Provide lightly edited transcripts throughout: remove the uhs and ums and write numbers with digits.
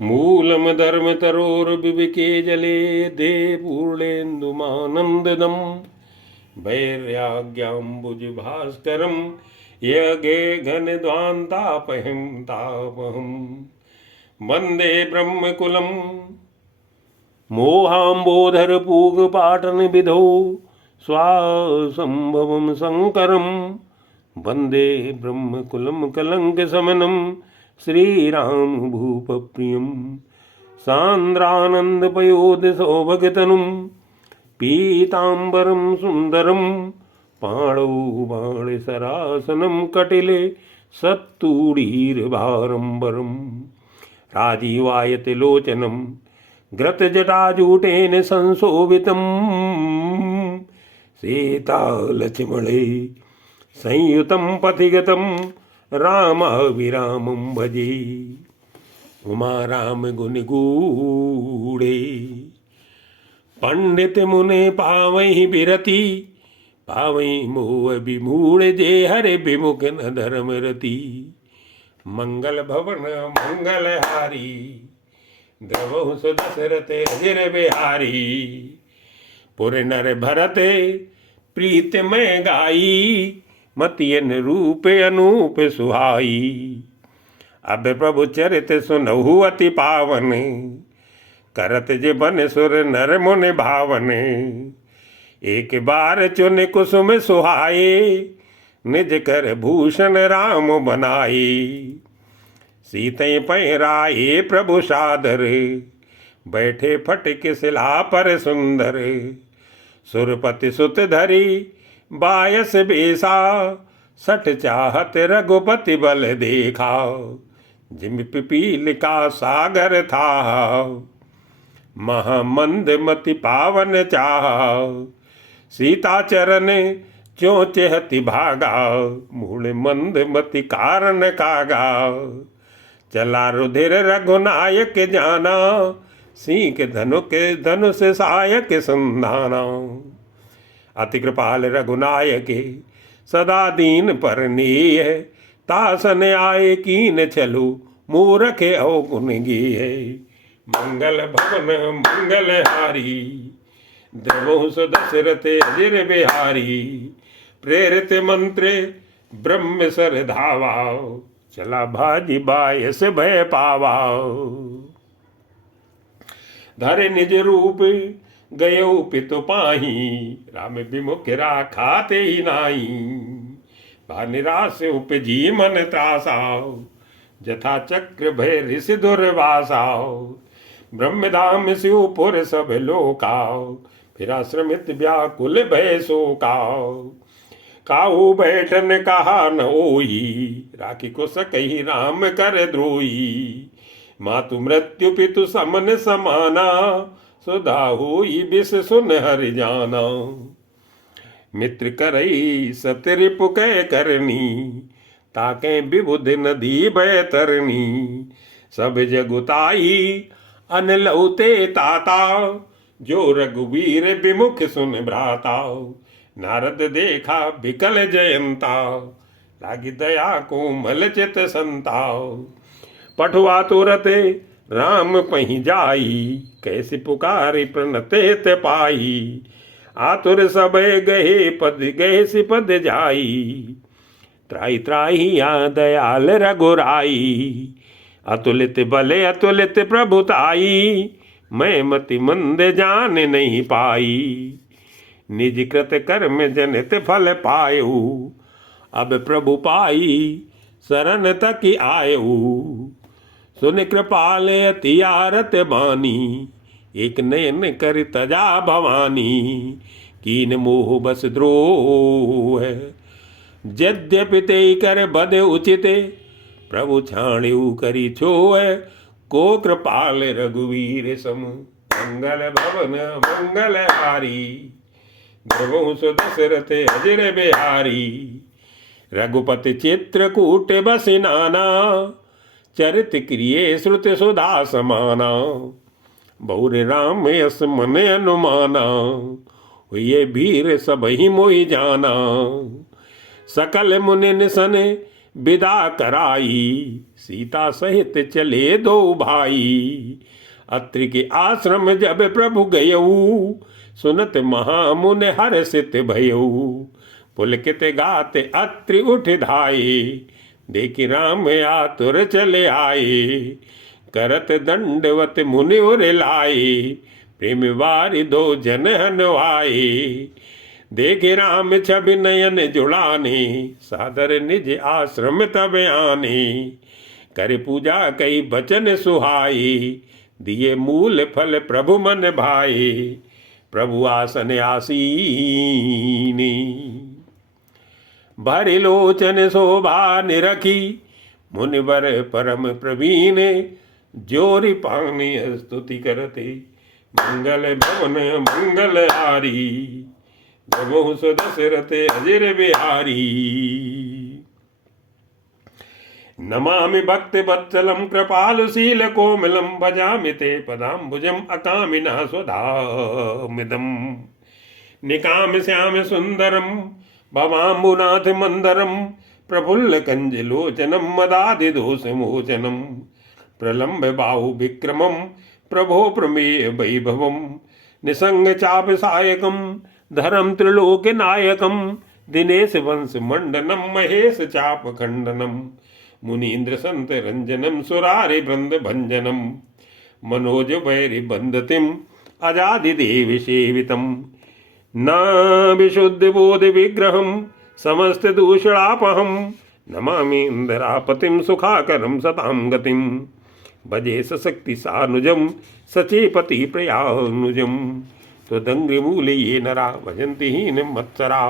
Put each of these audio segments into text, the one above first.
मूलम धर्म तरोर विविके जले दे पूर्णेन्दुमानंदनम वैराग्याम्बुज भास्करम यगे घन ध्वांतापहम तापहम वंदे ब्रह्मकुलम मोहाम्बोधर पूग पाटन विधो स्वासंभवम शंकरम वंदे ब्रह्मकुलम कलंक समनम श्रीराम भूप प्रियम सांद्रानंद पयोदिशो भगतनुम पीतांबरम सुंदरम पाणौ बाणसरासनम कटिले सत्तूढ़ीर्भारंबरम राजीवायते लोचनम घृतजटाजूटेन संशोभितम सीतालक्ष्मणे संयुतं पथिगतं रामाभिरामं भजे उमा राम गुण गूढ़े पंडित मुने पावहि बिरति पावहि मोह विमूढ़ जे हरे विमुख न धर्म रति मंगल भवन मंगलहारी द्रवहु सुदशरथ अजिर बिहारी पुर नर भरते प्रीत में गाई मतियन रूप अनूप सुहाई अब प्रभु चरित सुनहु अति पावन करत जे बन सुर नर मुनि भावन एक बार चुन कुसुम सुहाए निज कर भूषण राम बनाए सीते पहराए प्रभु सादर बैठे फटक शिला पर सुंदर सुरपति सुत धरी बायस बेसा सठ चाहत रघुपति बल देखा जिम पिपील का सागर था महामंद मति पावन चाह सीता चरण चोचहति भागा मूल मंद मति कारण कागा चला रुधिर रघुनायक जाना सीख धनुक धनुष सायक संधाना अति कृपाल रघुनायक सदा दीन परनीय तासन आए कीन चलु मूरख अवगुण गिय मंगल भवन मंगलहारी द्रवहु दशरथ अजिर बिहारी प्रेरित मंत्र ब्रह्म सर धावा चला भाजी बायस भय पावा धरे निज रूप गयो पितु पाही राम विमुख राखा ते ही नाई भा निराश उपजी मन त्रासाओ जथा चक्र भय ऋषि दुर्वासाओ ब्रह्मधाम शिवपुर सब लोकाओ फिर आश्रमित व्याकुल भय शोकाओ काहू बैठन कहा न ओई राखी को सकही राम कर द्रोही मातु मृत्यु पितु समन समाना सुधा हुई बिस सुन हरि जाना मित्र करई सतरिपु कै करनी ताके विबुध नदी भय तरनी सब जगुताई अनलौते ताता जो रघुवीर विमुख सुन भ्राता नारद देखा विकल जयंता लागी दया कोमल चित संता पठुआ तुरत राम पही जाई कैसी पुकारी प्रणते ते पाई आतुर सब गहे पद गहे सिपद जाई त्राई त्राही या दयाल रघुराई अतुलित बले अतुलित प्रभुताई मैं मति मंद जान नहीं पाई निज कृत कर्म जनित फल पायु अब प्रभु पाई शरण तक आयु सुन कृपाल अति आरत बानी एक नयन कर तजा भवानी कीन मोह बस द्रोह यद्यपि ते कर बद उचित प्रभु छाण्यु करी छोह को कृपाल रघुवीर सम मंगल भवन मंगलहारी द्रवहु दशरथ अजिर बिहारी रघुपति चित्रकूट बसि नाना चरित क्रिय श्रुत सुधा समाना बहुर राम यस मन अनुमाना ये भीर सब ही मोहि जाना सकल मुनि सन विदा कराई, सीता सहित चले दो भाई। अत्रि के आश्रम जब प्रभु गयऊ, सुनत महामुन हर्षित भयऊ। पुलकित गात अत्रि उठ धाये, देखि राम आतुर चले आए। करत दंडवत मुनि उर लाए, प्रेम वारि दो जन हनवाए। देखे राम छवि नयन जुड़ाने, सादर निज आश्रम तब आने। कर पूजा कई बचन सुहाए, दिए मूल फल प्रभु मन भाए। प्रभु आसन आसीनी, भरि लोचन शोभा निरखी। मुनिवर परम प्रवीण, जोरि पानी स्तुति करते। मंगल भवन मंगल हारी, जबहु सुदशरथ अजिर बिहारी। नमामि भक्ति वत्सलं कृपालुशील कोमलं, भजामि ते पदाम्बुजम् अकामिनः स्वधामिदम्। निकाम श्याम सुंदरम भवाम्बुनाथ मंदरम, प्रफुल्ल कंजलोचनम मदादिदोष मोचनम। प्रलम्ब बाहु विक्रमम, प्रभो प्रमेय वैभवम। निसंग चाप सायकम, धर्म त्रिलोक नायकम। दिनेश वंश मंडनम, महेश चाप खंडनम। मुनीन्द्र संत रंजनम, सुरारि वृंद भंजनम। मनोज वैरि बंदतिम, अजादि देव सेवितम। न विशुद्ध बोध विग्रहम, समस्त दूषणापहम। नमामि इंद्रापतिम, सुखाकरम सताम गतिम। भजे सशक्ति सानुजम, सचेपति प्रयानुजम। त्वदंग्रिमूले ये नरा, भजन्ति हीन मत्सरा।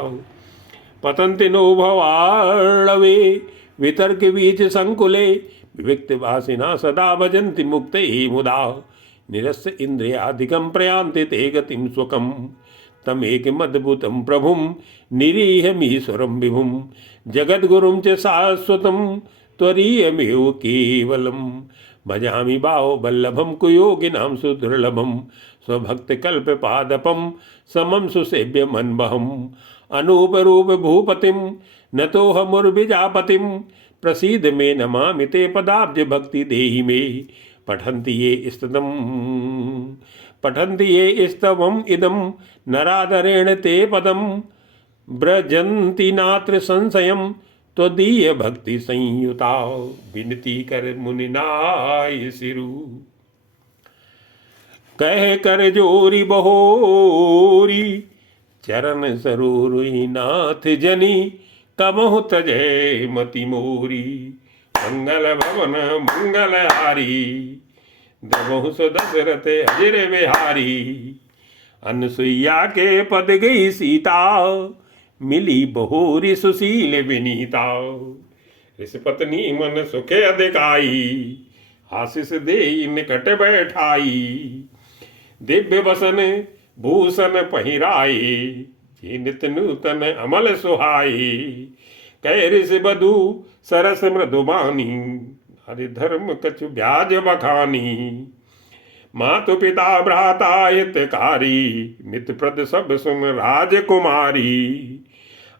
पतन्ति नो भवार्णवे, वितर्क बीच संकुले। विविक्त वासिना सदा भजन्ति मुक्तये मुदा। निरस्य इंद्रियाधिकं प्रयान्ति ते गतिं स्वकम्। तमेकमद्भुतं प्रभुं, निरीहमीश्वरं विभुं। जगद्गुरुं च शाश्वतं, त्वरीयमेव केवलम्। भजामि बाहुवल्लभं, कुयोगिनां सुदुर्लभं। स्वभक्तकल्पपादपं, समं सुसेव्यमन्वहम्। अनूपरूप भूपतिं, नतोऽहमुर्विजापतिं। प्रसीद मे नमामि ते पदाब्ज भक्ति देहि मे। पठन्ति ये स्तवम् इदं, नरादरेण ते पदं। व्रजन्ति नात्र संशयं, त्वदीय भक्ति संयुता। विनती कर मुनिनाय सिरु, कह कर जोरी बहोरी। चरण सरोरुई नाथ जनी, कबहु तजय मति मोरी। मंगल भवन मंगल हारी, देवहु सुदशरथ अजिर बिहारी। अनसुईया के पद गई सीता, मिली बहोरी सुशील विनीता। इस पत्नी मन सुखे अधिकाई, आशीष दे निकट बैठाई। दिव्य वसन भूषण पहिराए, नित नूतन अमल सुहाई। कह ऋषि बधु सरस मृदुबानी, हरि धर्म कछु ब्याज बखानी। मातु पिता भ्राता हितकारी, मित प्रद सब सुन राजकुमारी।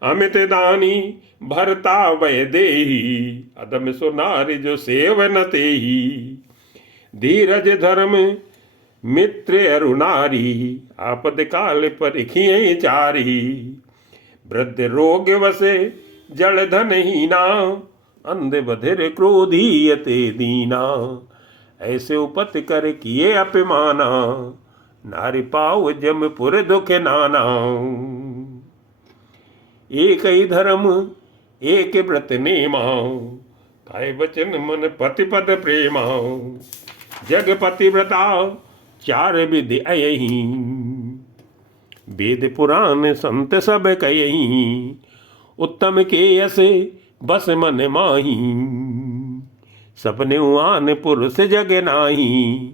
अमित दानी भरता वै देही, अदम सुनारि जो सेवन तेही। धीरज धर्म मित्र अरुणारी, आपद काल परिखिए चारी। वृद्ध रोग वसे जड़ धन हीना, अंध बधिर क्रोधी यते दीना। ऐसे उपत कर किए अपमाना, नारी पाव जमपुर दुख नाना। एक ही धर्म एक व्रत नेमा, काय वचन मन पति पद प्रेमा। जगपति व्रता चार विधि अयहि, वेद पुराण संत सब कयहि। उत्तम के यस बस मन माही, सपने आन पुरुष जग नाही।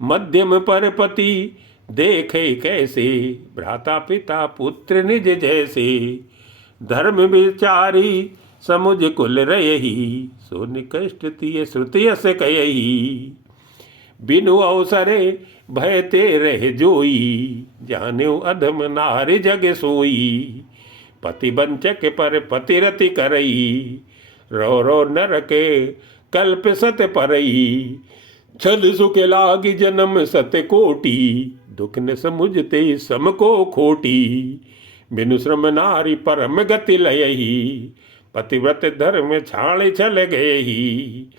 मध्यम पर पति देखे कैसे, भ्राता पिता पुत्र निज जैसे। धर्म विचारी समुझ कुल रयहि, सो निकष्ट तिय श्रुति यस कयहि। बिनु अवसरे भयते रह जोई, जान्यो अधम नारि जग सोई। पति वंचक पर पतिरति करई, रो रो नर के कल्प सत परई, छल सुख लागी जन्म सत कोटि, दुख न समुझते सम को खोटी, बिनु श्रम नारी परम गति लयही, पतिव्रत धर्म छाड़ छल गयही,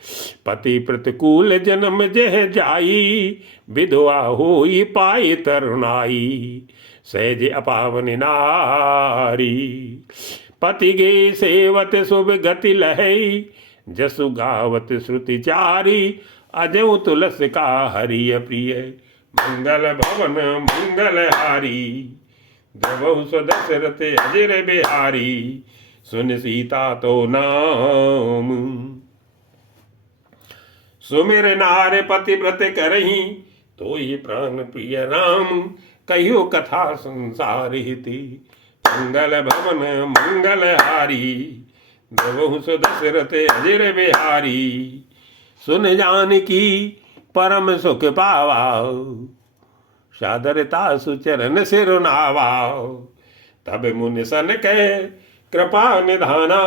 पति प्रतिकूल जन्म जह जाई, विधवा होई पाई तरुणाई, सहज अपावन नारी, पति गे सेवत शुभ गति लहई, जसु गावत श्रुति चारी, अजऊ तुलस का हरिय प्रिय, मंगल भवन मंगल हारी, द्रवहु दशरथ अजर बिहारी, सुन सीता तो नाम, सुमिर नार पतिव्रत करही, तो ये प्राण प्रिय राम, कहियो कथा संसार हिति, मंगल भवन मंगल हारी, द्रवहु दशरथ अजर बिहारी, सुन जानकी परम सुख पावा, सादरता सुचरण सिरुनावा, तब मुनि सन कह कृपा निधाना,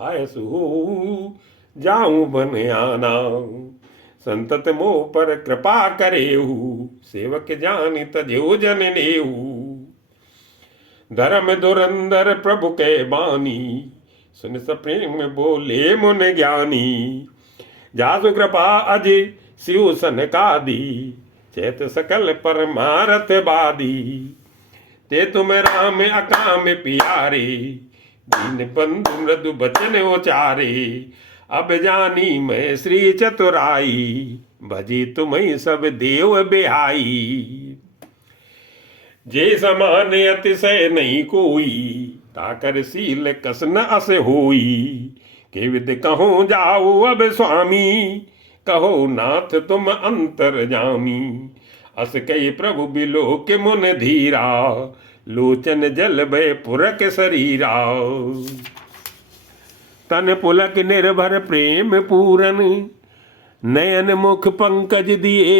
आय सुहु जाऊं बन आना, संतत मोह पर कृपा करेहु, सेवक जानि तजेउ जन नेहु, धर्म धुरंधर प्रभु के बानी, सुन सप्रेम बोले मुन ज्ञानी, जासु कृपा अज शिव सन कादी, चैत सकल परमारथ बादी, ते तुम राम अकाम पियारे, दीन बंधु मृदु बचन उचारे, अब जानी मैं श्री चतुराई, भजी तुम्हें सब देव बिहाई, जे समान अतिशय नहीं कोई, ताकर सील कस न अस होई, के विद कहो जाओ अब स्वामी, कहो नाथ तुम अंतर जामी, अस कई प्रभु बिलो के मुन धीरा, लोचन जल भय पुरक शरीरा, तन पुलक निर्भर प्रेम पूरन, नयन मुख पंकज दिए,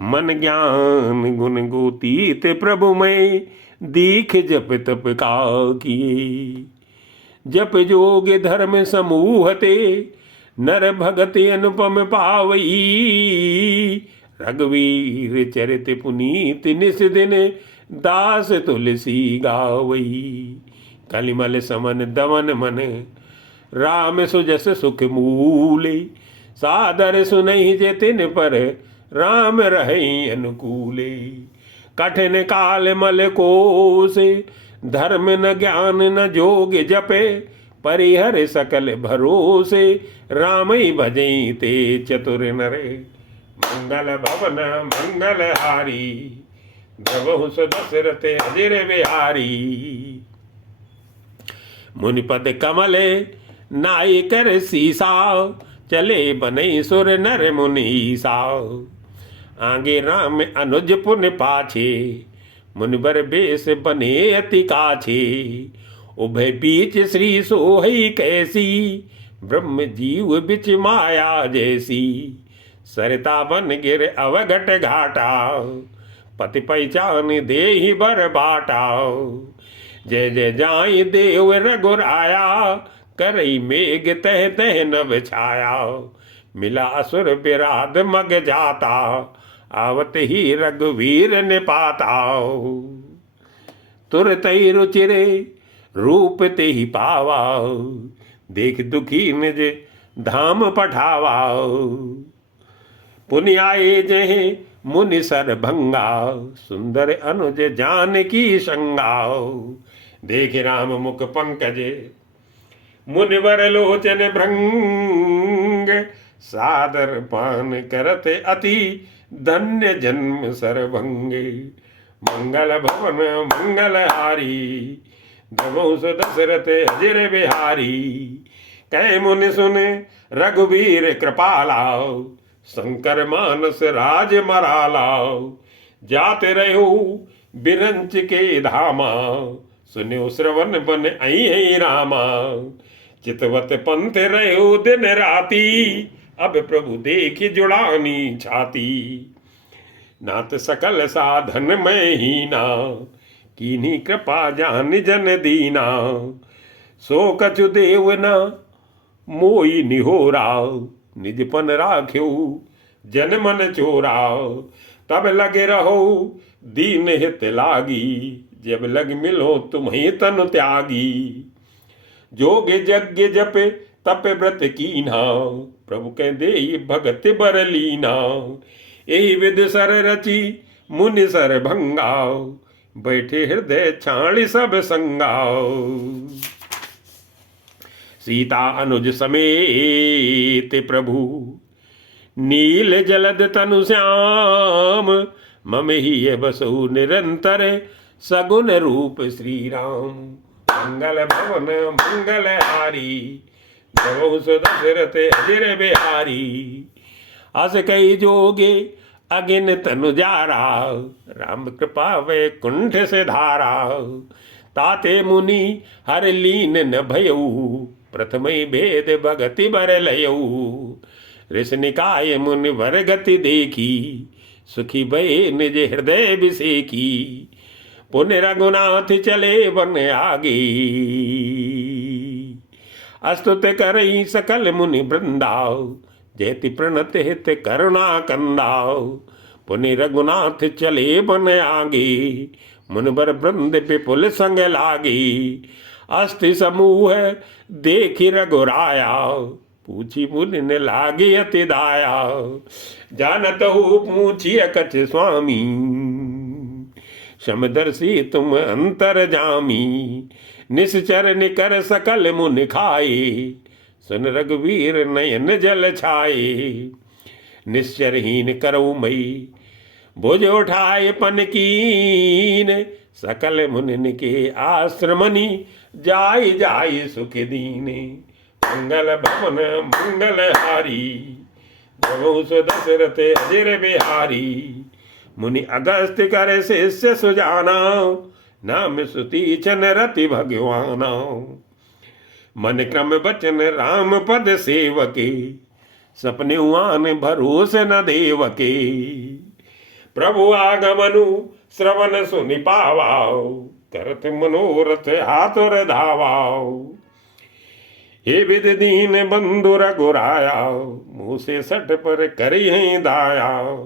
मन ज्ञान गुण गोतीत प्रभु में, दीख जप तप का किए, जप जोग धर्म समूह ते, नर भगत अनुपम पावई, रघुवीर चरित पुनीत निस दिन, दास तुलसी गावई, कलिमल समन दमन मन, राम सुजस सुख मूले, सादर सुनहि जे तिन पर, राम रहि अनुकूले, कठिन काल मल कोसे, धर्म न ज्ञान न जोग जपे, परिहर सकल भरोसे, राम ही भजई ते चतुर नरे, मंगल भवन मंगल हारी, द्रवहु दशरथ अजर बिहारी, मुनिपद कमल नाय कर सीसा, चले बने सुर नर मुनीसा, आगे राम अनुज पुन पाछे, मुनिबर बेस बने अति काछे, उभय बीच श्री सोहई कैसी, ब्रह्म जीव बिच माया जैसी, सरिता बन गिर अवघट घाटा, पति पहचान देहि बर बाटा, जय जय जाई देव रघुराया, करई मेघ तह तह नभ छाया, मिला असुर विराध मग जाता, आवत ही रघुवीर ने पाता, तुरत ही रुचिरे रूप ते ही पावा, देख दुखी निज धाम पठावा, पुनि आए जहे मुनि सर भंगा, सुंदर अनुज जानकी संगा, देख राम मुख पंकज, मुनिवर लोचन भृंग, सादर पान करत अति, धन्य जन्म सरभंगे, मंगल भवन मंगल हारी, द्रवहु दशरथ अजर बिहारी, कै मुनि सुन रघुवीर कृपाला, शंकर मानस राज मराला, जाते रहो बिरंच के धामा, सुन्यो श्रवण बन आई रामा, चितवत पंथ रहो दिन राती, अब प्रभु देखी जुड़ानी छाती, नाथ सकल साधन में हीना, कीन्ही कृपा जान जन दीना, सो कछु देव न मोई निहोरा, निजपन राख्यो जन मन चोरा। तब लगे रहो दीन हित लागी, जब लग मिलो तुम्हें तन त्यागी। जोग यज्ञ जपे तप व्रत कीना, प्रभु कह दे भगत बर लीना। यही विद सर रची मुनि सर भंगाओ, बैठे हृदय छाण सब संगाओ। सीता अनुज समेत प्रभु, नील जलद तनु श्याम। मम ही बसु निरंतर, सगुन रूप श्री राम। मंगल भवन मंगल हारी, जबहु दशरथ अजर बिहारी। अस कई जोगे अगिन तनु जारा, राम कृपा वैकुंठ से धारा। ताते मुनि हर लीन न भयऊ, प्रथम भेद भगति बर लयऊ। ऋषि निकाय मुनि वर गति देखी, सुखी भय निज हृदय बिसेकी। पुण्य रघुनाथ चले वन आगे, अस्तुत करई सकल मुनि वृंदाव। जयति प्रणत हित करुणा कंदाव, पुण्य रघुनाथ चले वन आगे। मुनिवर वृंद विपुल संग लागे, अस्थि समूह देखि रघुराया। पूछी मुनि ने लागे अति दाया, जानत हो पूछी कछ स्वामी। समदर्शी तुम अंतर जामी, निश्चर निकर सकल मुनि खाए। सुन रघुवीर नयन जल छाए, निश्चरहीन करऊ मई भुज उठाए पन कीन। सकल मुनि के आश्रमनि, जाय जाय सुख दीने। मंगल भवन मंगल हारी, जबहु दशरथ अजर बिहारी। मुनि अगस्त्य करे शिष्य सुजाना, नाम सुती चन रति भगवाना। मन क्रम बचन राम पद सेवके, सपने आन भरोसे न देवके। प्रभु आगमनु श्रवण सुनि पावाओ, करत मनोरथ हाथुर धावाओ। हे विद दीन बंधु रघुराया, मुँह से सठ पर करी हैं दाया।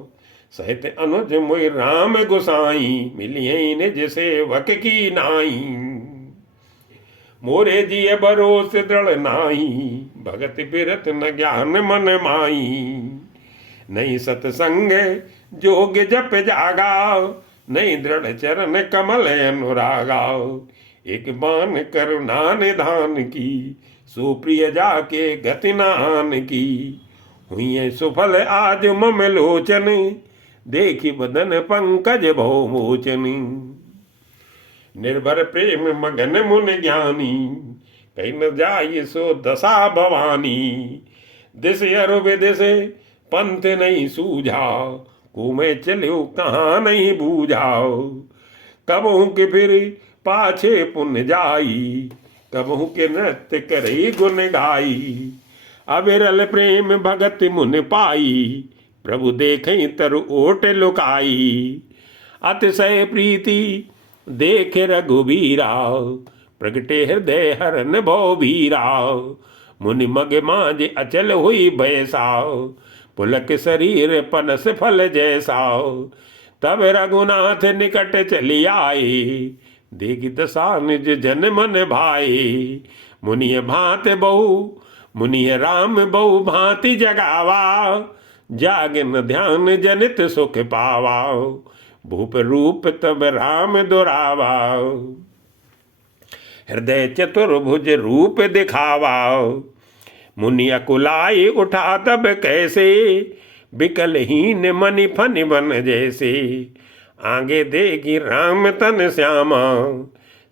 सहित अनुज मोहि राम गुसाई, मिलिए निज सेवक की नाई। मोरे जिय भरोस दृढ़ नाई, भगत बिरत न ज्ञान मन माई। नहीं सतसंग जोग जप जागा, नहीं दृढ़ चरण कमल अनुरागा। एक बान करुणा निधान की, सुप्रिय जाके गति नान की। हुई सुफल आज मम लोचन, देखी बदन पंकज भव मोचन। निर्भर प्रेम मगन मुन ज्ञानी, कहीं न जाय सो दशा भवानी। दिस अरु विदिश पंथ नहीं सूझा, कुमें चलो कहाँ नहीं बूझाओ। कबहू के फिर पाछे पुण्य जाई, कबहू के नृत्य करे गुण गाई। अविरल प्रेम भगत मुन पाई, प्रभु देखें तरु ओट लुकाई। अतिशय प्रीति देखे रघुबीरा, प्रगटे हृदय हरन भव भीरा। मुनि मग माज अचल हुई भयसा, पुलक शरीर पनस फल जैसा। तब रघुनाथ निकट चली आए, देखि दशा निज जन मन भाए। मुनिय भांत बहु मुनिय राम बहु भांति जगावा, जागन ध्यान जनित सुख पावा। भूप रूप तब राम दुरावा, हृदय चतुर्भुज रूप दिखावा। मुनि अकुलाए उठा तब कैसे, बिकलहीन मनि फन बन जैसे। आगे देगी राम तन श्यामा,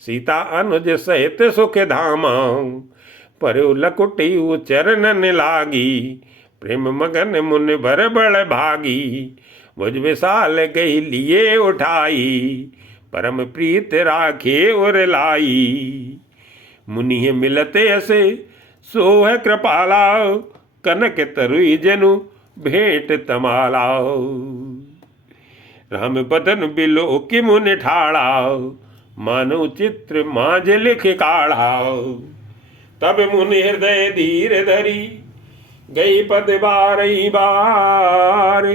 सीता अनुज सहित सुख धामा। परु लकुटी चरणन लागी, प्रेम मगन मुनि भर बड़ भागी। भुज विशाल गई लिए उठाई, परम प्रीत राखे और लाई। मुनि मिलते असे सोह कृपाला, कनक तरुई जनु भेंट तमाला। राम बदन बिलो कि मुनि ठाड़ा, मानो चित्र माज लिख काढ़ा। तब मुनि हृदय धीर धरी गई पद बारही बार।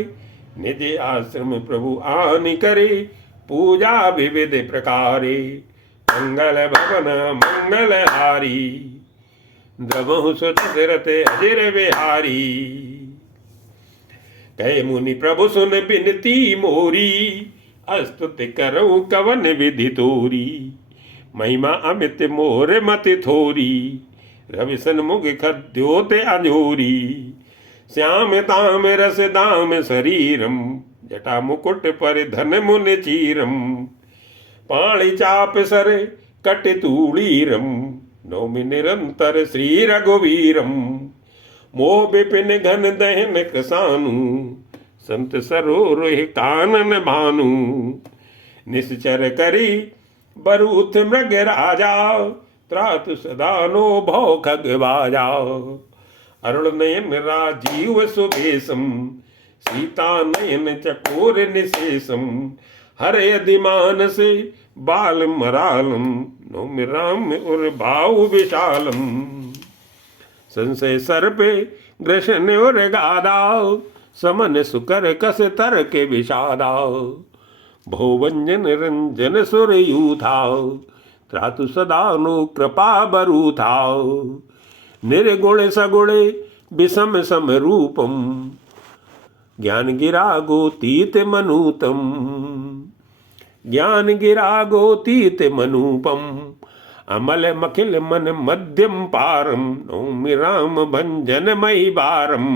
निज आश्रम प्रभु आनि करे पूजा विविध प्रकारे। मंगल भवन मंगल हारी द्रवहु सुत दशरथ अजिर बिहारी। कहे मुनि प्रभु सुन बिनती मोरी अस्तुति करऊं कवन विधि तोरी। महिमा अमित मोर मति थोरी रवि सन्मुख खद्योते अंजोरी। श्याम ताम रस दाम शरीरम जटा मुकुट पर धन मुन चीरम। पाणि चाप सर कट तूड़ीरम नौमि निरंतर श्री रघुवीरम। मोह विपिन घन दहन कृसानु संत सरोह कानन भानु। निश्चर करी बरूथ मृग राजा त्रातु सदा नो भौ खग बाजा। अरुण नयन राजीव सुभेशम सीता नयन चकोर निशेषम। हरे अधिमान से बाल मरालम नौमि राम उर भाव विशालम। संशय सर पे ग्रसन और गादा समन सुकर कस तर के विषादा। भोवंजन रंजन सुर यूथा त्रातु सदा नो कृपा बरूथा। निर्गुण सगुण विषम सम रूपम ज्ञान गिरा गोतीत मनुतम। ज्ञान गिरा गोतीत मनुपम अमल मखिल मन मध्यम पारम। नौमि राम भंजन मई बारम।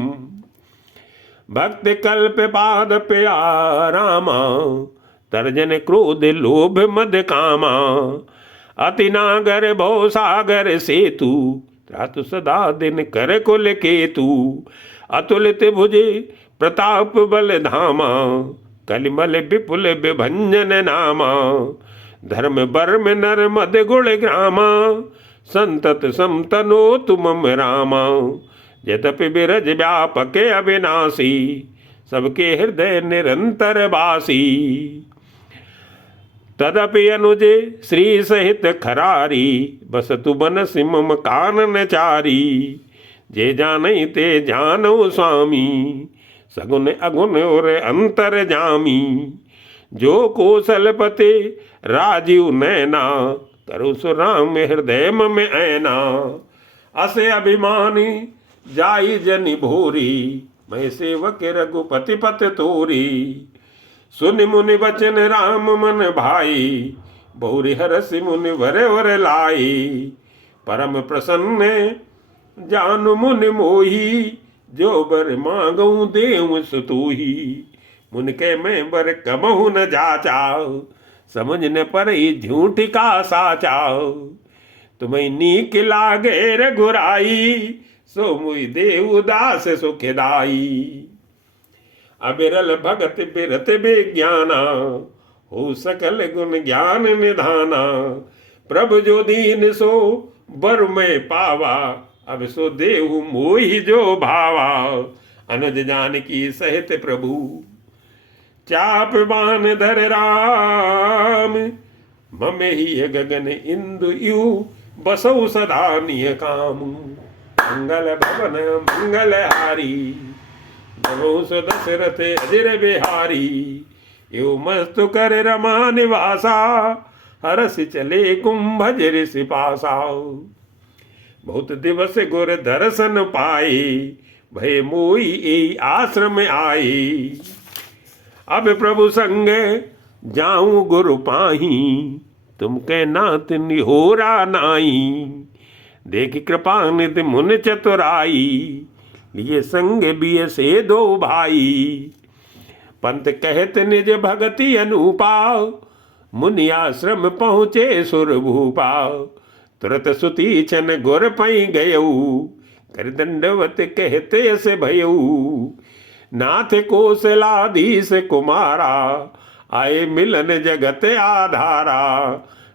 भक्त कल्प पाद पे आरामा तर्जन क्रोध लोभ मद कामा। अति नागर भव सागर सेतु त्रातु सदा दिन कर कुल केतु। अतुलित भुजे प्रताप बल धामा कलिमल विपुल विभंजन नामा। धर्म बर्म नर मद गुण ग्रामा संतत समतनो तुम रामा। यद्यपि बिरज व्यापक अविनाशी सबके हृदय निरंतर वासी। तदपि अनुजे श्री सहित खरारी बसतु बन सिमम कानन चारी। जे जानई ते जानो स्वामी सगुन अगुन और अंतर जामी। जो कौशलपते राजीव नैना करु सुराम हृदय में ऐना। असे अभिमानी जाई जनि भोरी मैं सेवक रघुपति पत तोरी। सुनि मुनि बचन राम मन भाई बहुरी हरसि मुनि वर वर लाई। परम प्रसन्न जानु मुनि मोही जो बर मांगऊ देव सुतोही। मुन के मैं बर कमहु न जाचाओ समझ न पर झूठ का साचाओ। तुम्हें नीक लागे रघुराई सो मुई देव दास सुखदाई। अबिरल भगत बिरत बेज्ञाना हो सकल गुण ज्ञान निधाना। प्रभु जो दीन सो बर में पावा अब सो देहु मोहि जो भावा। अनुज जानकी सहित प्रभु चाप बान धर राम। मम ही गगन इंदु यू बसौ सदा निय काम। मंगल भवन मंगल हारी नमो सो दशरथ अजिर बिहारी। यो मस्तु कर रमा निवासा हरस चले कुंभज ऋषि पासा। बहुत दिवस गुर दर्शन पाए भय मोई ए आश्रम आए। अब प्रभु संग जाऊं गुरु पाही तुम के नाथ निहोरा नाई। देख कृपा निधि मुन चतुराई लिए संग बिय से दो भाई। पंत कहत निज भगति अनुपा मुनि आश्रम पहुँचे सुर भूपा। तुरत सुती छन गुर पई गयऊ कर दंडवत कहते से भयऊ। नाथ कौशलाधीश कुमारा आए मिलन जगत आधारा।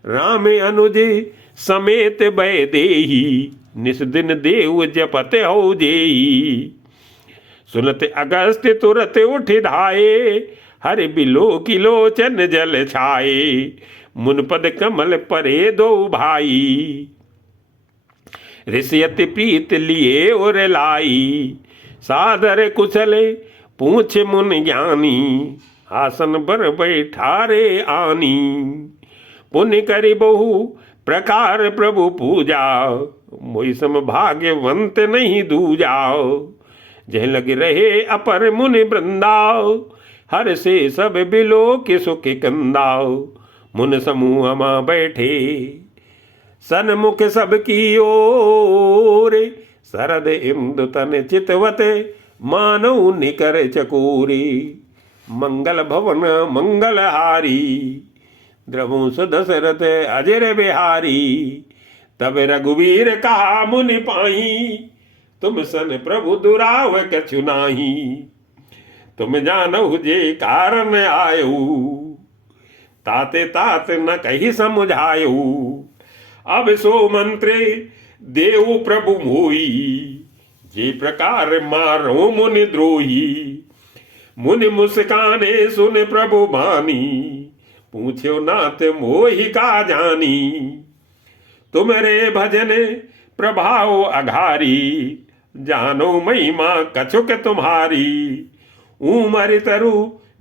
राम अनुज समेत भय देही निस दिन देव जपत हो जेही। सुनत अगस्त तुरत उठ धाये हरि बिलो किलोचन जल छाए। मुनपद कमल परे दो भाई ऋषि अति प्रीत लिए और लाई, सादर कुशले पूछ मुन ज्ञानी, आसन पर बैठारे आनी। पुण्य करि बहु प्रकार प्रभु पूजा, मोहि सम भाग्यवंत नहीं दूजाओ। जह लग रहे अपर मुनि वृंदाओ, हर से सब बिलो के सुख कंदाओ। मुन समूह मा बैठे सन्मुख सबकी ओर, शरद इंदु तन चितवत मानव निकर चकोरी। मंगल भवन मंगलहारी, द्रवंश दशरथ अजर बिहारी। तब रघुवीर कहा मुनि पाही, तुम सन प्रभु दुराव कछु नाही। तुम जानहु जे कारण आयु, ताते तात न कही समझायु। अब सो मंत्र देव प्रभु मोई, जे प्रकार मारो मुनि द्रोही। मुनि मुस्काने सुन प्रभु बानी, पूछो नाथ मोहि का जानी। तुमरे भजन प्रभाव अघारी, जानो महिमा कछुक तुम्हारी। उमर तरु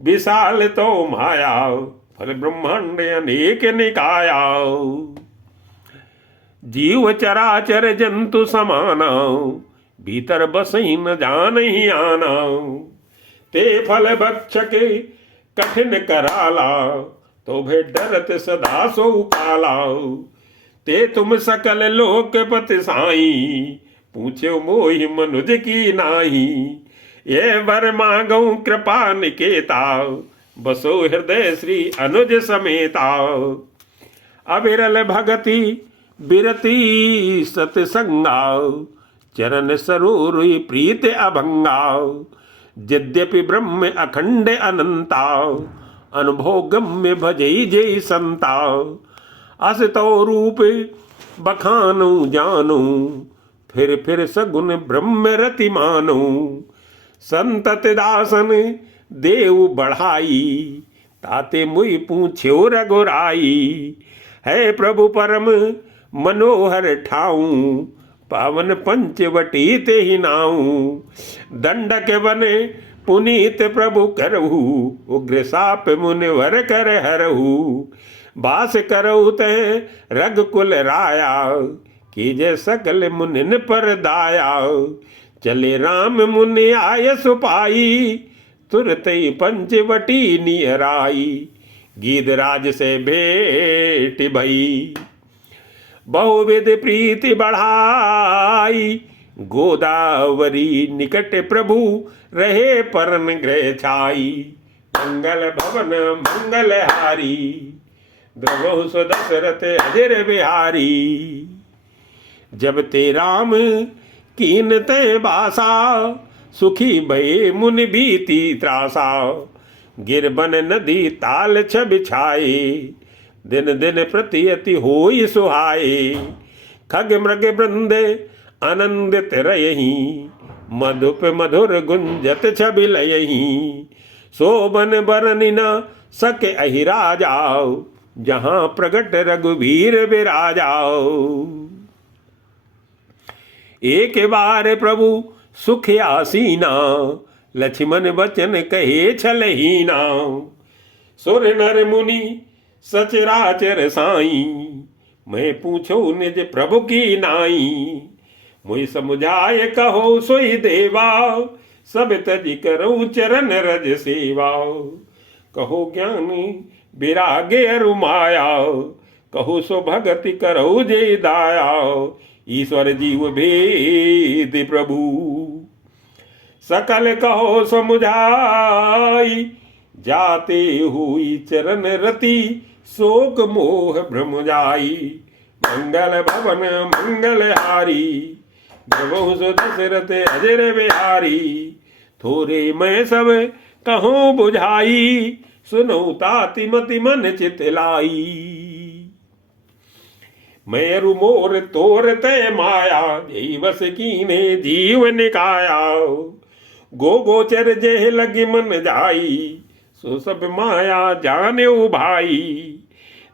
विशाल तो माया, फल ब्रह्मांड अनेक निकाया। जीव चराचर जंतु समाना, भीतर बसई न जान ही आना। ते फल भक्षक कठिन कराला, तो भे डरत सदा सो काला। ते तुम सकल लोक पति साई, पूछो मोहि मनुज की नाही। ये वर मांगो कृपा निकेता, बसो हृदय श्री अनुज समेता। अविरल भगति बिरती सतसंगा, चरण सरोर प्रीत अभंगा। यद्यपि ब्रह्म अखंड अनंता, अनुभव गम्य भजई जय संता। अस तो रूप बखानु जानू, फिर सगुन ब्रह्म रति मानू। संतत दासन देव बढ़ाई, ताते मुई पूछ्यो रघुराई। है प्रभु परम मनोहर ठाऊं, पावन पंचवटी ते ही नाऊं। दंडक बने पुनीत प्रभु करहु, उग्र साप मुनिवर कर हरहु। बास करहु तह रघुकुल राया, कीजे सकल मुनिन पर दाया। चले राम मुनि आय सुपाई, तुरत ही पंचवटी निहराई। गीधराज से भेंट भई, बहुविध प्रीति बढ़ाई। गोदावरी निकट प्रभु रहे परन गृह छाई। मंगल भवन मंगलहारी, द्रवहु सो दशरथ अजर बिहारी। जब ते राम कीन ते बासा, सुखी भये मुनि बीती त्रासा। गिरबन नदी ताल छ बिछाए, दिन दिन प्रति अति होई सुहाए। खग मृग वृंद आनंदित रही, मधुप मधुर गुंजत छबि लयही। शोभन बरनि न सके अहि राजाओ, जहां प्रगट रघुवीर विराजाओ। एक बार प्रभु सुख आसीना, लक्ष्मण वचन कहे छलहीना। सुर नर मुनि सचराचर साई, मैं पूछो निज प्रभु की नाई। मुझ समुझाय कहो सोई देवा, सब तज करो चरण रज सेवा। कहो ज्ञानी विरागे अरु माया, कहो सो भगति करो जे दाया। ईश्वर जीव भेद प्रभु, सकल कहो समुझाई। जाते हुई चरण रति, शोक मोह भ्रम जाई। मंगल भवन मंगलहारी, द्रवहु सो दशरथ अजर बिहारी। थोरे मैं सब कहूँ बुझाई, सुनो ताति मति मन चित लाई। मेरु मोर तोर तय माया, यही बस कीने जीव निकाया। गो गोचर जेह लगी मन जाई, सो सब माया जाने भाई।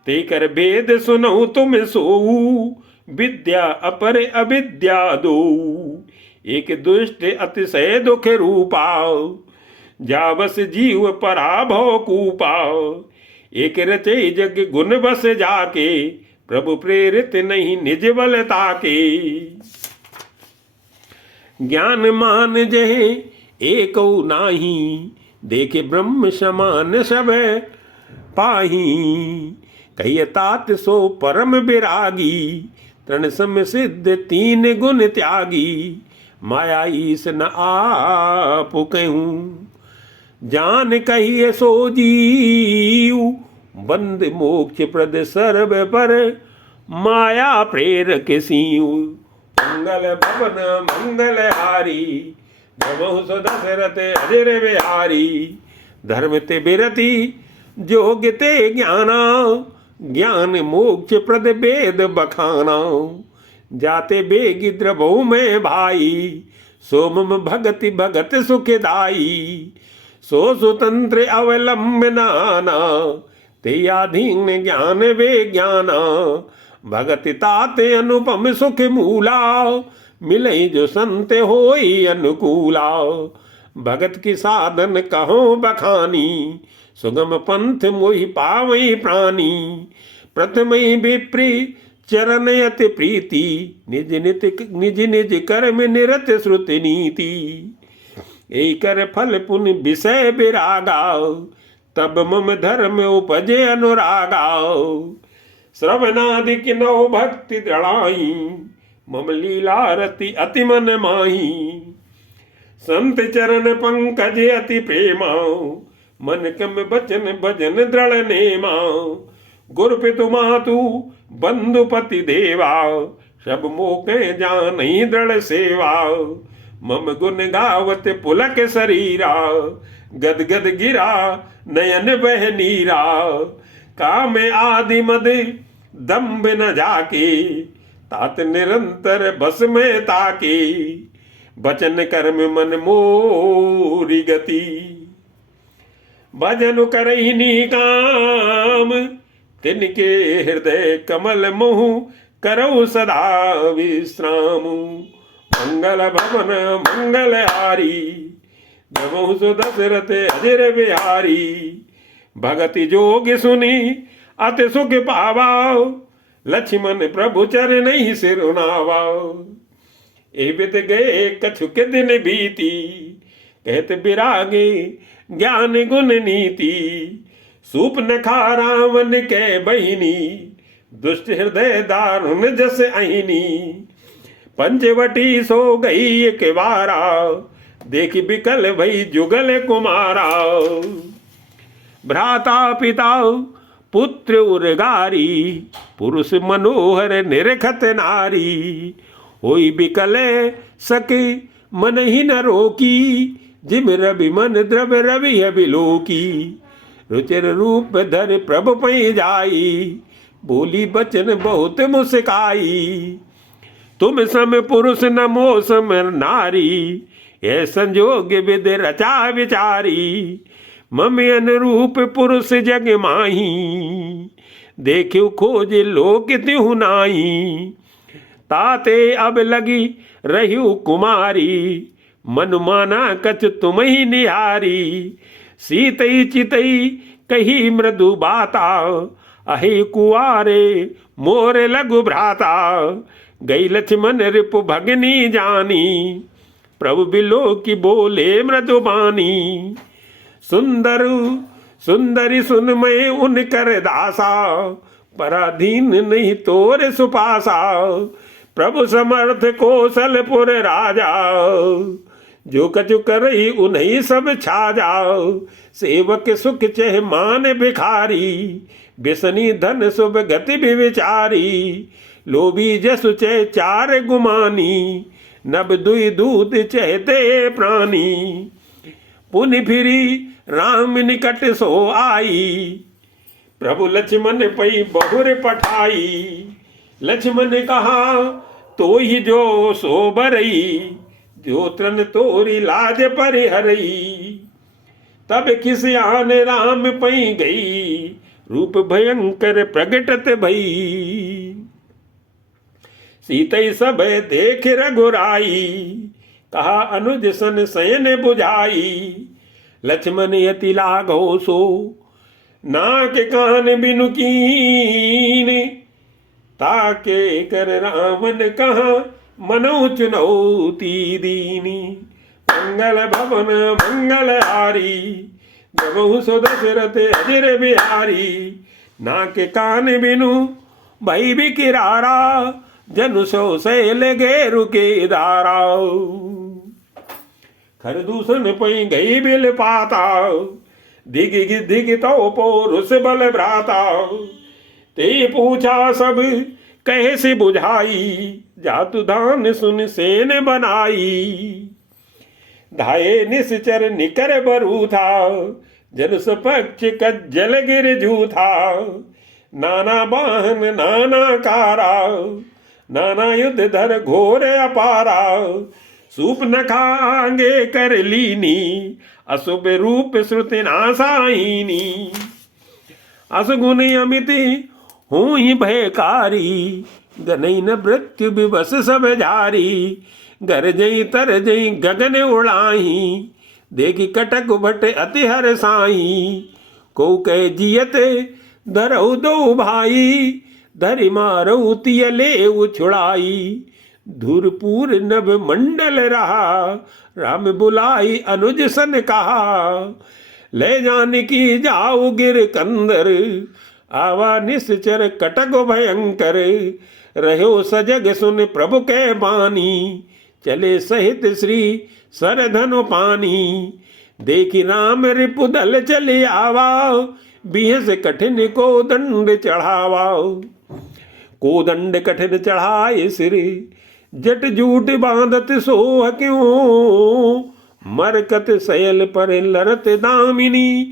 ते कर भेद सुनऊ तुम सोऊ, विद्या अपर अविद्या दो, एक दुष्ट अतिशय दुख रूपा, जावस जीव पराभव कूपा, एक रचे जग गुण बस जाके, प्रभु प्रेरित नहीं निज बलता के, ज्ञान मान जहे एक नाही, देखे ब्रह्म समान सब पाही, कहिए तात सो परम विरागी, तृण सम सिद्ध तीन गुण त्यागी, माया ईस न आप कहूँ, जान कहिए सो जीव, बंद मोक्ष प्रद सर्व पर, माया प्रेरक सीव, मंगल भवन मंगल हारी, जमहु सो दशरथ अजर बिहारी, धर्म ते बिरति जोग ते ज्ञाना, ज्ञान मोक्ष प्रद वेद बखाना, जाते बेग द्रवो में भाई, सोमम भगति भगत सुखदाई, सो स्वतंत्र अवलंब नाना, ते आधीन ज्ञान विज्ञाना, भगति ताते अनुपम सुख मूला, मिले जो संत होई अनुकूला, भगत की साधन कहो बखानी, सुगम पंथ मोहि पावई प्राणी, प्रथम विप्री चरण अति प्रीति, निज निज कर्म निरत श्रुति नीति, एकर फल पुण्य विषय विरागा, तब मम धर्म उपजे अनुरागा, श्रवणादि की नौ भक्ति दृढ़ाई, मम लीला रति अति मन माही, संत चरण पंकज अति प्रेमा, मन कम बचन भजन दृढ़ नेमा, गुरु पितु मातु बंधुपति देवा, सब मोके जान दृढ़ सेवा, मम गुण गावत पुलक शरीरा, गद गद गिरा नयन बह नीरा, काम आदि मद दम्भ न जाके, तात निरंतर बस में ताके, बचन कर्म मन मोरी गति, भजन करहि निकाम, तिनके हृदय कमल मोह करौ सदा विश्राम, मंगल भवन मंगल हारी, जमहु सो दशरथ अजर बिहारी, भगति जोग सुनी अति सुख पावा, लक्ष्मण प्रभु चरण ही सिरुनावा, ए बित गए कछुक दिन बीती, कहत बिरागे ज्ञान गुण नीति, सूप न खा रावण के बहिनी, दुष्ट हृदय दारुण जस अहिनी, पंचवटी सो गई एक बारा, देखी बिकल भई जुगल कुमारा, भ्राता पिता पुत्र उर्गारी, पुरुष मनोहर निरखत नारी, होई बिकल सके मन ही न रोकी, जिम रवि मन द्रव रवि अभिलोकी, रुचिर रूप धर प्रभु पै जाई, बोली बचन बहुत मुस्काई, तुम सम पुरुष नमो सम नारी, ये संजोग विद रचा विचारी, मम अनुरूप पुरुष जग माही, देखियो खोज लोक तिहु नाई, ताते अब लगी रहियो कुमारी, मन माना कछ तुम ही निहारी, सीतई चितई कही मृदु बाता, अहि कुआरे मोर लघु भ्राता, गई लक्ष्मण रिपु भगनी जानी, प्रभु बिलो की बोले मृदुबानी, सुंदर सुंदरी सुन मैं उन कर दासा, पराधीन नहीं तोर सुपासा, प्रभु समर्थ कौशलपुर राजा, जो कछु करई उन्हीं सब छा जाओ, सेवक सुख चह मान भिखारी, व्यसनी धन शुभ गति भी विचारी, लोभी जसु चह चार गुमानी, नब दुई दूध चहते प्राणी, पुनि फिरी राम निकट सो आई, प्रभु लक्ष्मण पई बहुर पठाई, लक्ष्मण ने कहा तो ही जो सो बरई, जो तृण तोरी लाज परिहरई, तब किस आन राम पई गई, रूप भयंकर प्रगटत भई, सीतई सब देख रघुराई, कहा अनुज सन शयन बुझाई। लक्ष्मण यति लागो सो, नाक कान बिनु कीन, ताके कर रावण कहा मनो चुनौती दीनी। मंगल भवन मंगल हारी, जबहु सो दशरथ अजर बिहारी। नाके कान बिनु भई बिकिरारा, जनु सो सैल घेरु के दारा। खरदूषण पई गई बिल पाता, दिग दिग तो पोरुष बल भ्राता। ते पूछा सब कैसे बुझाई, जातु धान सुन सेन बनाई। धाये निश्चर निकर बरू था, जन सपक्ष कज्जल गिर जूथा। नाना बाहन नाना कारा, नाना युद्ध धर घोर अपारा। सूप नखांगे कर लीनी, अशुभ रूप श्रुति नासाईनी। असगुन अमित हुई भयकारी, गनई न मृत्यु विवश सब जारी। गरजई तरजई गगन उड़ाही, देखी कटक भट अति हर साई। को कह जियत धरऊ दो भाई, धरि मारऊ तियले उछुड़ाई। धुरपुर नभ मंडल रहा, राम बुलाई अनुज सन कहा। ले जान की जाऊ गिर कंदर, आवा निश्चर कटक भयंकर। रहो सजग सुन प्रभु के बानी, चले सहित श्री सरधनु पानी। देखी राम रिपुदल चले आवा, बिहस कठिन को दंड चढ़ावा। को दंड कठिन चढ़ाए सिर, जट जूट बांधत सोह क्यों। मरकत सयल पर लरत दामिनी,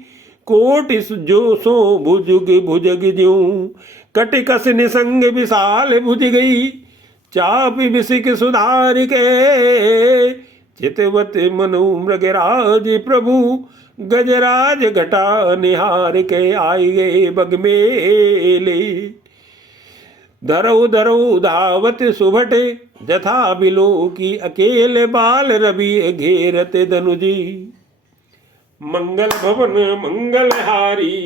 कोटि जो सो भुजग भुजग ज्यों। कटिकस निसंग विशाल भुज गई, चाप विसिक सुधार के। चितवत मनु मृगराज प्रभु, गजराज घटा निहार के। आई गए बग मेले, धरऊ धरऊ धावत सुभटे। जथा बिलो की अकेले बाल रवि, घेरत धनुजी। मंगल भवन मंगल हारी,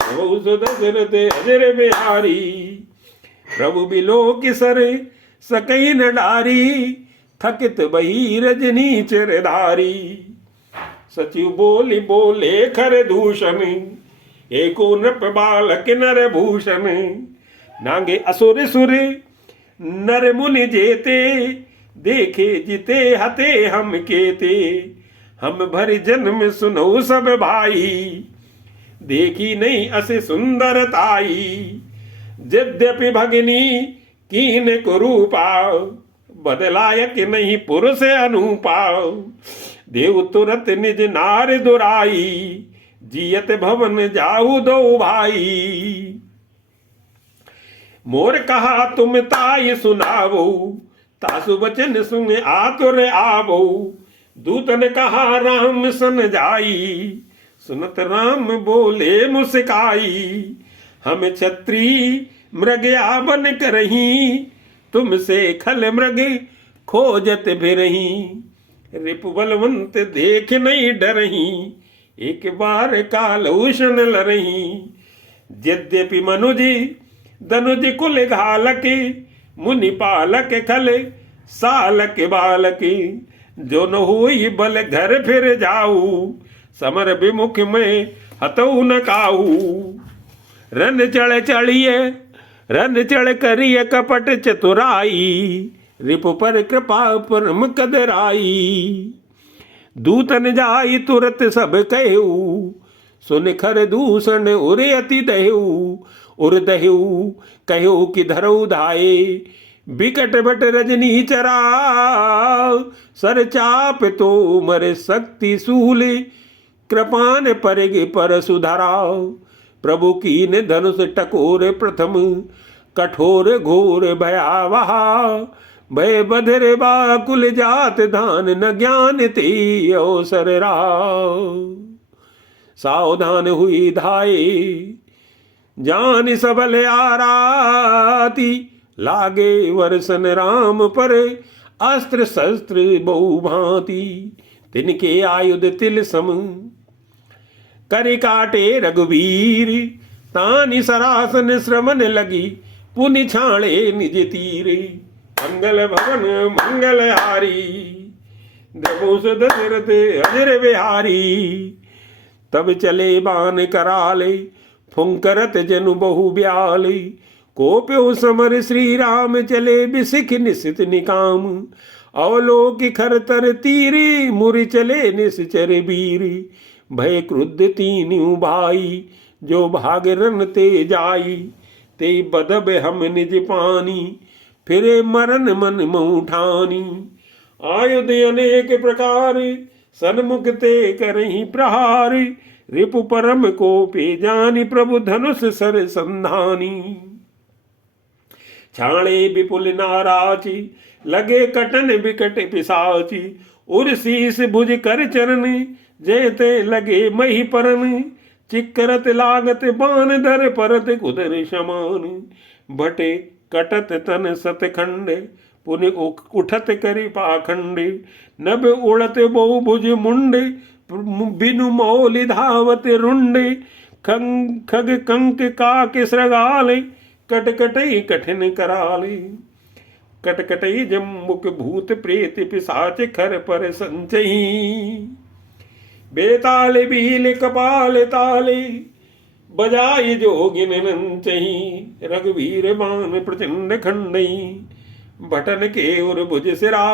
दशरथ अजर बिहारी। प्रभु बिलो की सर सकई न डारी, थकित बही रजनी चरधारी। सचिव बोली बोले खर दूषण, एको नृप बालक नर भूषण। नांगे असुर सुर नर मुनि जेते, देखे जिते हते हम केते। हम भर जन्म सुनो सब भाई, देखी नहीं अस सुंदरताई। यद्यपि भगिनी कीन कुरूपा, बदलायक नहीं पुरुष अनुपा। देव तुरत निज नार दुराई, जियत भवन जाऊ दो भाई। मोर कहा तुम ताई सुनावो, तासु वचन सुन आतुर आवो। दूत ने कहा राम सन जाई, सुनत राम बोले मुस्काई। हम छत्री मृगया बन करही, तुमसे खल मृग खोजत फिरही। रिपु बलवंत देख नहीं डरही, एक बार काल उष्ण लरही। यद्यपि मनुजी धनुज कुल घालक, मुनि पालक खल सालक बालक। जो न हुई बल घर फिर जाऊ, समर विमुख में हतऊ न काऊ। रन चढ़ चढ़िए रन चढ़ करिय कपट चतुराई, रिपु पर कृपा परम कदराई। दूतन जाई तुरत सब कहू, सुन खर दूषण उरे अति दहेऊ। उर दहेऊ कहो कि धरऊ धाये, बिकट बट रजनी चरा। सर चाप तो मर शक्ति सूल, कृपान परग पर सुधराओ। प्रभु कीन धनुष टकोर प्रथम, कठोर घोर भयावह। भय बधर बाकुल जात धान, न ज्ञान ते अवसर राव। सावधान हुई धाये, जान सबल आराती। लागे वर्षन राम पर अस्त्र शस्त्र बहु भांति, तिनके आयुध तिल सम कर काटे रघुवीर, तानि सरासन श्रवण लगी पुनि छाणे निज तीर, मंगल भवन मंगल हारी, दबोस दशरथ अजर बिहारी। तब चले बाण कराले, फुंकरत जनु बहु ब्याले, कोप्यो समर श्री राम चले बिसिख निशित निकाम, अवलोक खरतर तीरे मुर चले निश्चर वीर, भय क्रुद्ध तीनु भाई जो भाग रन ते जाई, ते बदब हम निज पानी फिरे मरन मन महु ठानी, आयुध अनेक प्रकार सन्मुख ते करही प्रहार, रिपु परम को पे जानी प्रभु धनुष सर संधानी, छाणे विपुल नाराची लगे कटन विकट पिसाची, उर शीस भुज कर चरण जयते लगे मही परन, चिकरत लागत बान दर परत कुदर समान, भटे कटत तन सतखंड पुनि उठत करि पाखंड, नभ उड़त बहु भुज मुंड बिनु मौलि धावत रुंड, खग कंक काक श्रगाल कटकटई कठिन कराले, कटकटई जम्बुक भूत प्रेत पिशाच खर पर संचई, बेताल बील कपाल ताले बजाय जोगिन नंचई, रघुवीर बाण प्रचंड खंडई, बटन के उर भुज सिरा,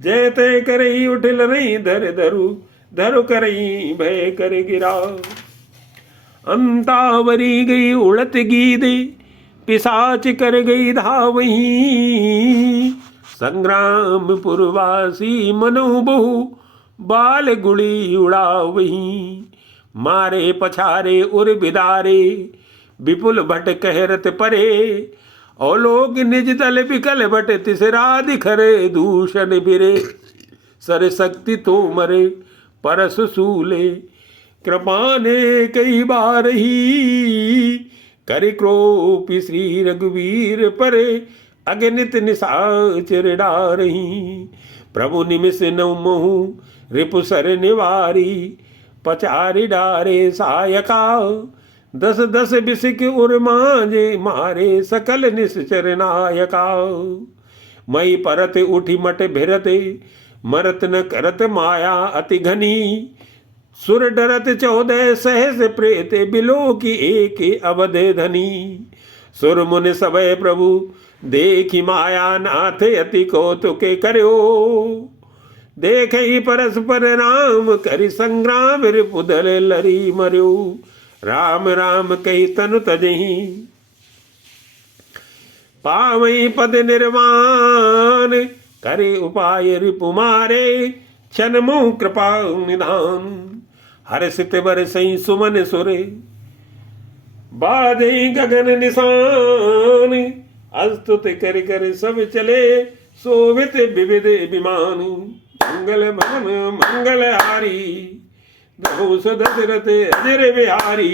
जयते करई उठल नहीं धर धरु, धरु करई भय कर गिरा, अंतावरी गई उड़त गीदे पिशाच कर गई धावही, संग्राम पुरवासी मनो बहु बाल गुड़ी उड़ावही, मारे पछारे उर बिदारे विपुल भट कहरत परे, और लोग निज तल बिकल भट तिसरा दिखरे दूषण बिरे, सर शक्ति तो मरे परस सूले कृपाने कई बार ही, कर क्रोपी श्री रघुवीर परे अगणित निशाचर डारही, प्रभु निमिष नौ महु रिपु सर निवारी, पचारि डारे सायका, दस दस बिसिक उर मांजे मारे सकल निश्चर नायका, मई परत उठी मट भिरते मरत न करत माया अति घनी, सुर डरत 14 सहस प्रेत बिलो की एक अवधे धनी, सुर मुन सबय प्रभु देखी माया नाथ अति कौतुके कर्यो, देख ही परस्पर राम करि संग्राम रिपुदल लरी मर्यो, राम राम कही तनु तजही पावई पद निर्वाण, करे उपाय रिपु मारे क्षण मोह कृपा निधान, हर्षित बरसई सुमन सुरे बाजई गगन निशान, अस्तुत कर कर सब चले शोभित विविध विमान, मंगल भवन मंगल हारी, दशरथ अजर बिहारी।